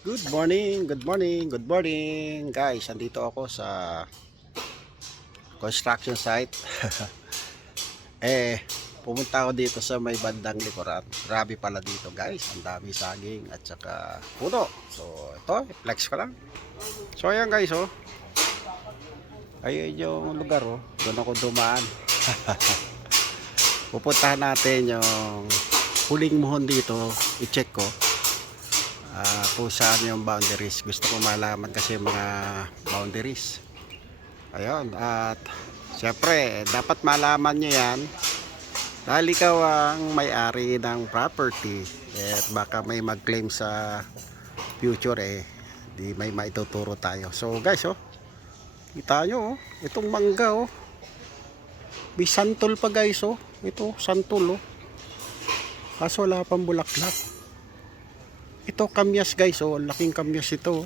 Good morning, good morning, good morning guys. Andito ako sa construction site. eh, pumunta ako dito sa may bandang likuran. Grabe pala dito guys. Ang dami saging at saka puno. So, ito, flex ko lang. So, ayan guys, oh. Ayun yung lugar, oh. Doon ako dumaan. Pupuntahan natin yung huling muhon dito. I-check ko ah kung saan yung boundaries. Gusto ko malaman kasi mga boundaries. Ayun, at syempre, dapat malaman nyo yan dahil ikaw ang may-ari ng property at baka may mag-claim sa future eh di may maituturo tayo. So guys, oh, kita nyo, oh, itong mangga, oh, may santol pa guys, oh, ito, santol, oh. Kaso wala pang bulaklak. Ito kamyas guys, oh, laking kamyas ito.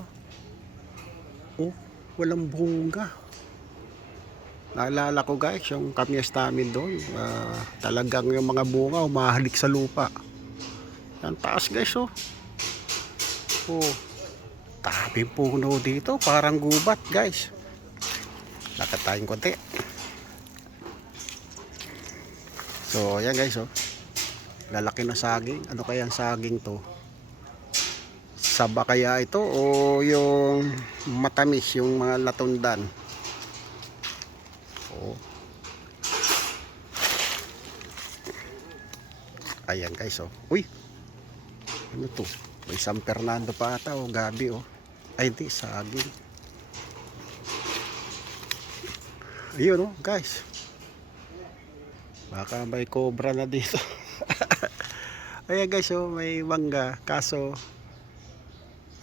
Oh, walang bunga. Naalala ko guys, yung kamyas namin doon, ah, talagang yung mga bunga umahalik sa lupa. Ang taas guys, oh. Oh, tabi puno dito, parang gubat guys. Lakad tayong konti. So, ayan guys, oh. Lalaki na saging. Ano kaya ang saging to? Saba kaya ito o yung matamis, yung mga latundan? Oh. Ayan guys, oh. Uy! Ano to? May San Fernando pa ata, oh. Gabi, oh. Ay, hindi, saging. Ayun, oh, guys. Baka may cobra na dito. Ayan guys, oh, may mangga. Kaso,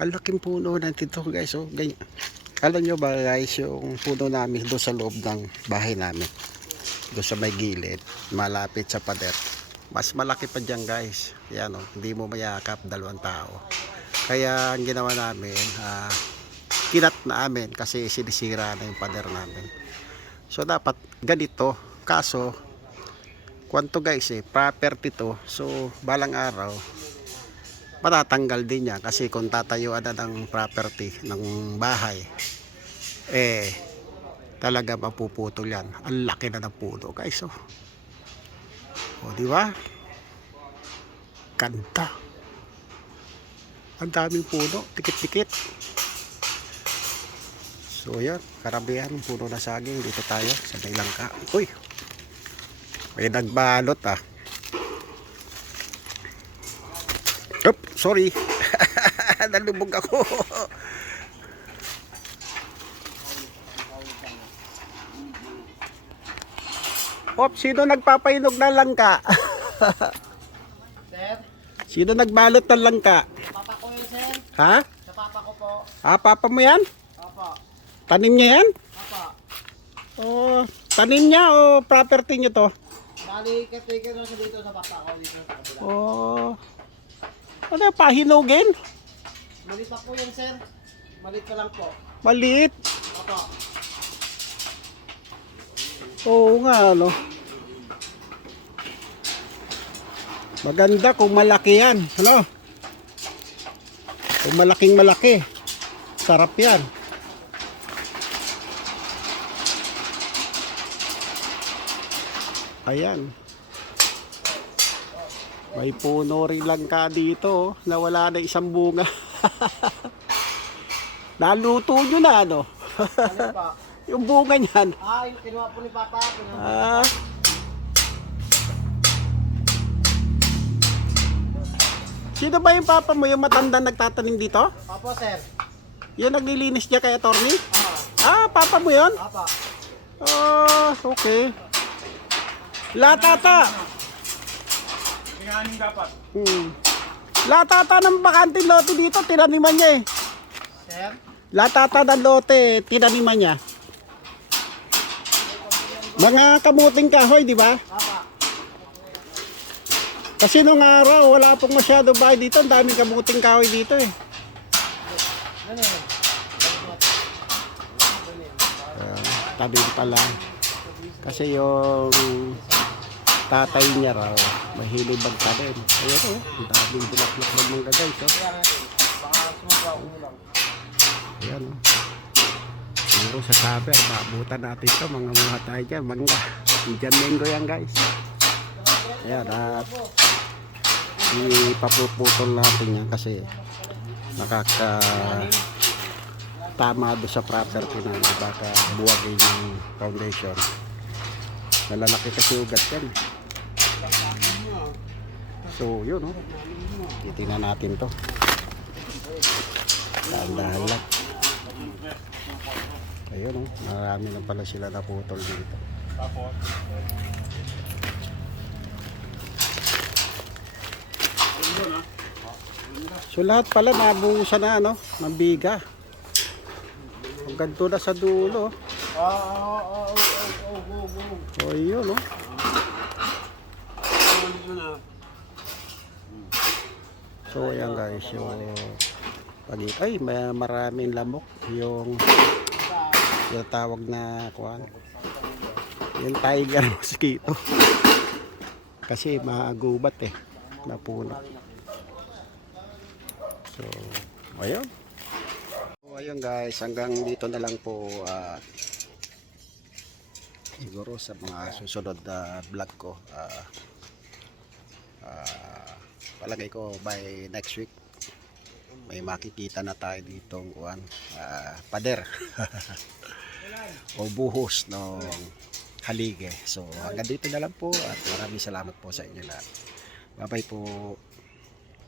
ang laking puno natin to guys. Oh, ganyan. Alam nyo ba guys, yung puno namin doon sa loob ng bahay namin. Doon sa may gilid, malapit sa pader. Mas malaki pa dyan guys. Yan oh, hindi mo mayakap dalawang tao. Kaya ang ginawa namin, ah, kinat na amin kasi sinisira na yung pader namin. So dapat ganito. Kaso, kwanto guys eh, property to. So balang araw, matatanggal din niya kasi kung tatayuan na ng property ng bahay eh talaga mapuputol yan. Ang laki na ng puno guys oh. o di ba? Ganda. Ang daming puno tikit-tikit so yan karamihan puno na saging dito tayo sa may langka uy may nagbalot ah Oop, sorry. Nalubog ako. Op, sino nagpapainog ng langka? Sir, sino nagbalot ng langka? papa ko yun, sir. Ha? Sa papa ko po. Ah, papa mo yan? Opo. Tanim niya yan? Opo. Oh, tanim niya o property niya to? Bali, caretaker na dito sa papa ko. Dito sa kabila. Oh. Ano, pahinugin? Malit pa po yun, sir. Malit pa lang po. Maliit. Opo. Oo nga, ano. Maganda kung malaki yan. Ano? Kung malaking malaki. Sarap yan. Ayan. May puno rin lang ka dito. oh, Na wala na isang bunga. Naluto nyo na, ano? Pa. Yung bunga niyan. Ah, yung kinuha po ni papa. Ah. Sino ba yung papa mo, yung matanda nagtatanim dito? Opo, sir. Yung naglilinis niya kay attorney? Ah, Ah, papa mo yon? opo. Ah, okay. Latata. Tinganing dapat. Hmm. Latata ng bakanting lote dito, tinaniman niya eh. Sir, Latata ng lote, tinaniman niya. Mga kamuting kahoy, di ba? opo. Kasi nung araw, wala pong masyado bahay dito. Ang daming kamuting kahoy dito eh. Yun? tabi pala. Kasi yung tatay niya raw, mahilig magtanim. Ayun oh, ang daming bulaklak ng mga guys. Oh. Baka sumubra Ayan o. Siguro sa saber, maabutan natin ito. Mga mga tayo dyan. Mangga. Diyan linggo yan guys. Ayan at ipapuputol natin yan kasi nakaka tama do sa property na baka buwagin yung foundation. Nalalaki kasi ugat yan. So yun oh. Titingnan natin to. Dahan-dahan lang. Ayun oh, marami na pala sila naputol dito. Tapos, So lahat pala nabuhusan na ano, ng biga. Ang ganto na sa dulo. Ah, oh, oh, oh, oh, oh. O yun oh. So ayan guys, yung pag ay may maraming lamok yung yung tawag na kuan. Yung tiger mosquito. Kasi maagubat eh. Napuno. So, ayun. So, ayun guys, hanggang dito na lang po at siguro sa mga susunod na vlog ko ah ah, palagay ko by next week may makikita na tayo dito kuan ah, pader. O buhos ng halige so hanggang dito na lang po at maraming salamat po sa inyo lahat. Bye bye po